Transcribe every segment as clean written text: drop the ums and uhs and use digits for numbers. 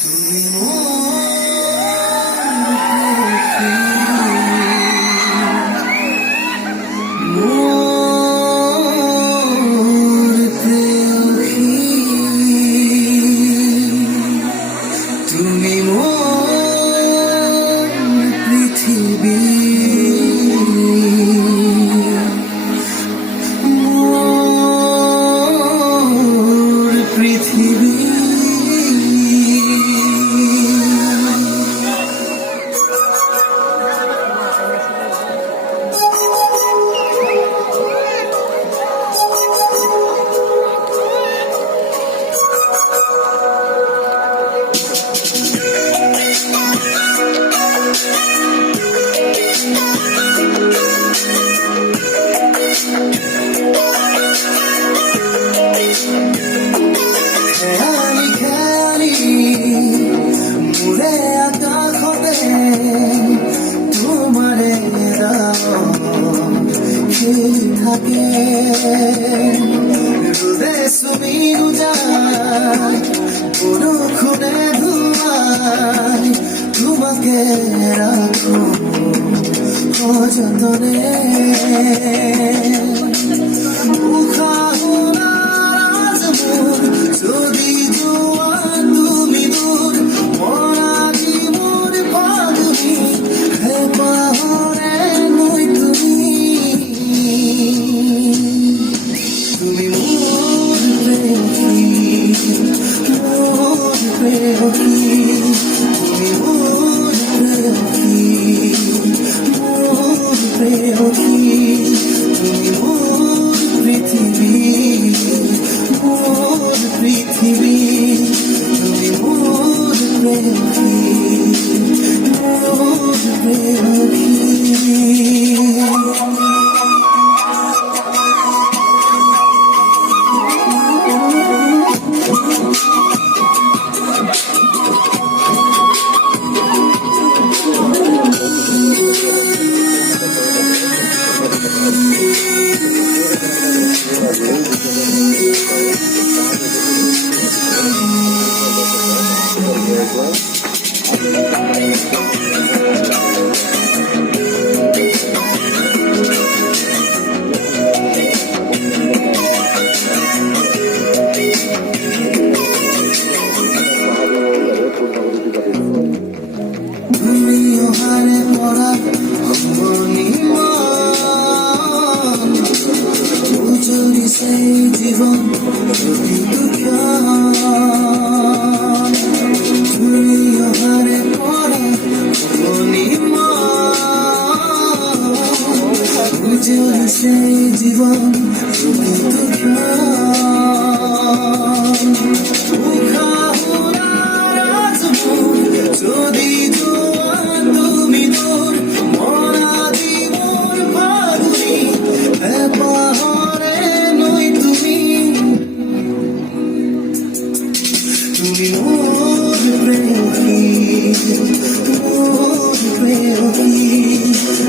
তুমি মোর পৃথিবী মোর পৃথিবী থাকে রোদে সুমিনু যায় পরক্ষণে ধুয়ায় তোমাকে রাখো অযতনে যদি জোয়ান তুমি দূর মরা জীবন পাগুনি হে পাহরে নই তুমি তুমি মোর প্রেয়সী তুমি মোর প্রেয়সী তুমি মোর পৃথিবী মোর পৃথিবী তুমি মোর প্রেয়সী মোর প্রেয়সী হারে পড়া চুরি সেই জীবন চুরি হারে পড়া চুরি সেই জীবন যদি তুমি দূর মরা জীবন পাগুনি পাহরে নই তুমি তুমি মোর প্রেয়সী মোর প্রেয়সী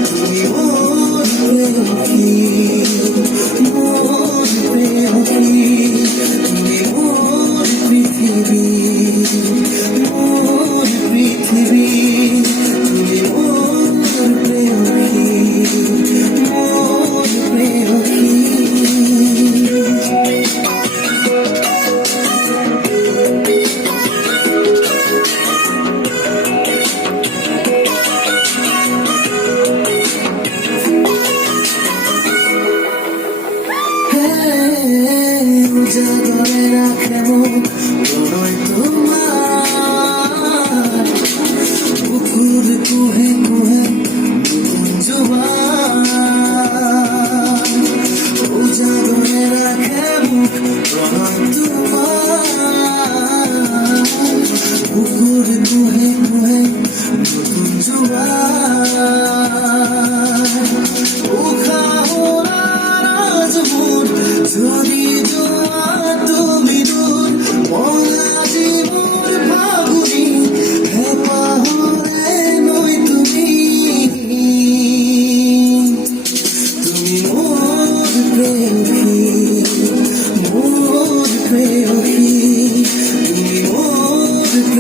তুমি মোর প্রেয়সী মোর প্রেয়সী তুমি মোর পৃথিবী মোর পৃথিবী তুমি মোর প্রেয়সী মোর প্রেয়সী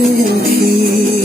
প্রেয়সী